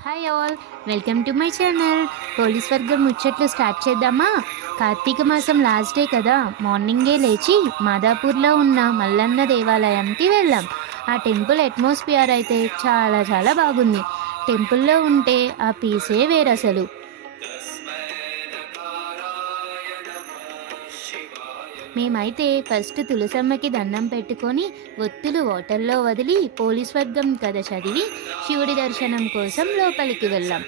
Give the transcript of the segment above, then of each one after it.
Hi all, welcome to my channel. Police వర్గం ముచ్చట్లు start చేద్దామా? కార్తీక మాసం లాస్ట్ డే కదా, మార్నింగే లేచి మాదాపూర్లో ఉన్న మల్లన్న దేవాలయంకి వెళ్ళాం. ఆ టెంపుల్ అట్మాస్ఫియర్ అయితే చాలా బాగుంది. టెంపుల్లో ఉంటే ఆ పీసే వేరసలు. మేమైతే ఫస్ట్ తులసమ్మకి దండం పెట్టుకొని ఒత్తులు వాటర్లో వదిలి పోలీస్ వర్గం కథ చదివి శివుడి దర్శనం కోసం లోపలికి వెళ్ళాం.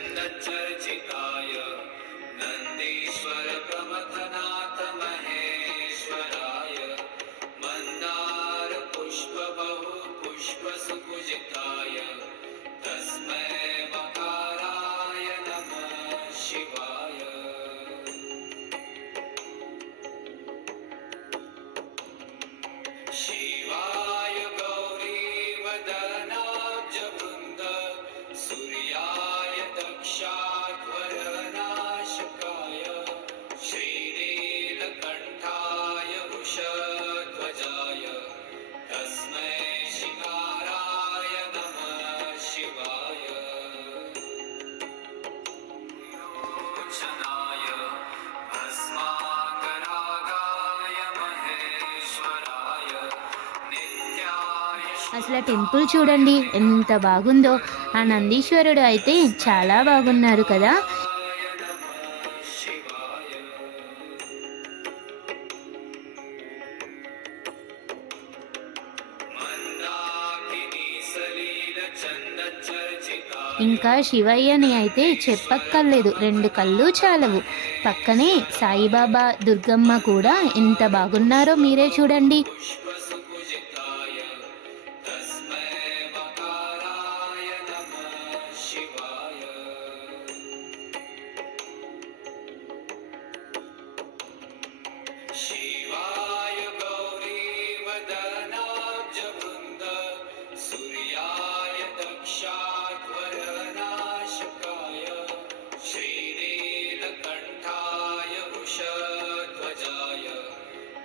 शिवाय गौरी वदनाब्जवृन्द सूर्याय दक्षाध्वरनाशकाय श्रीनीलकण्ठाय वृषध्वजाय तस्मै शिकाराय नमः शिवाय लोचनाय भस्माकरागाय महेश्वराय అసలు ఆ టెంపుల్ చూడండి ఎంత బాగుందో. ఆ నందీశ్వరుడు అయితే చాలా బాగున్నారు కదా. ఇంకా శివయ్యని అయితే చెప్పక్కర్లేదు, 2 కళ్ళు చాలవు. పక్కనే సాయిబాబా, దుర్గమ్మ కూడా ఎంత బాగున్నారో మీరే చూడండి. शिवाय गौरी वदनाब्जवृन्द सूर्याय दक्षाध्वरनाशकाय श्रीनीलकण्ठाय वृषध्वजाय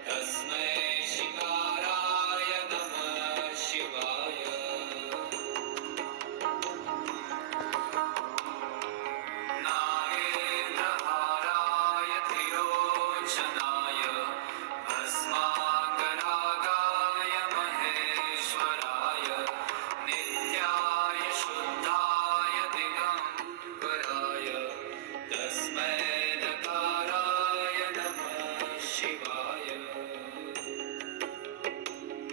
तस्मै शिकाराय नमः शिवाय नागेन्द्रहाराय त्रिलोचनाय भस्माकरागाय महेश्वराय नित्याय शुद्धाय दिगम्बराय तस्मै नकाराय नमः शिवाय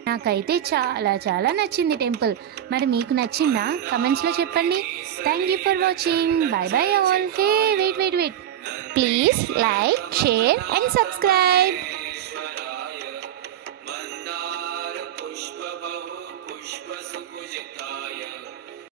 నాకైతే చాలా నచ్చింది టెంపుల్. మరి మీకు నచ్చిందా? కమెంట్స్లో చెప్పండి. Thank you for watching. Bye all. Hey wait, please like, share and subscribe.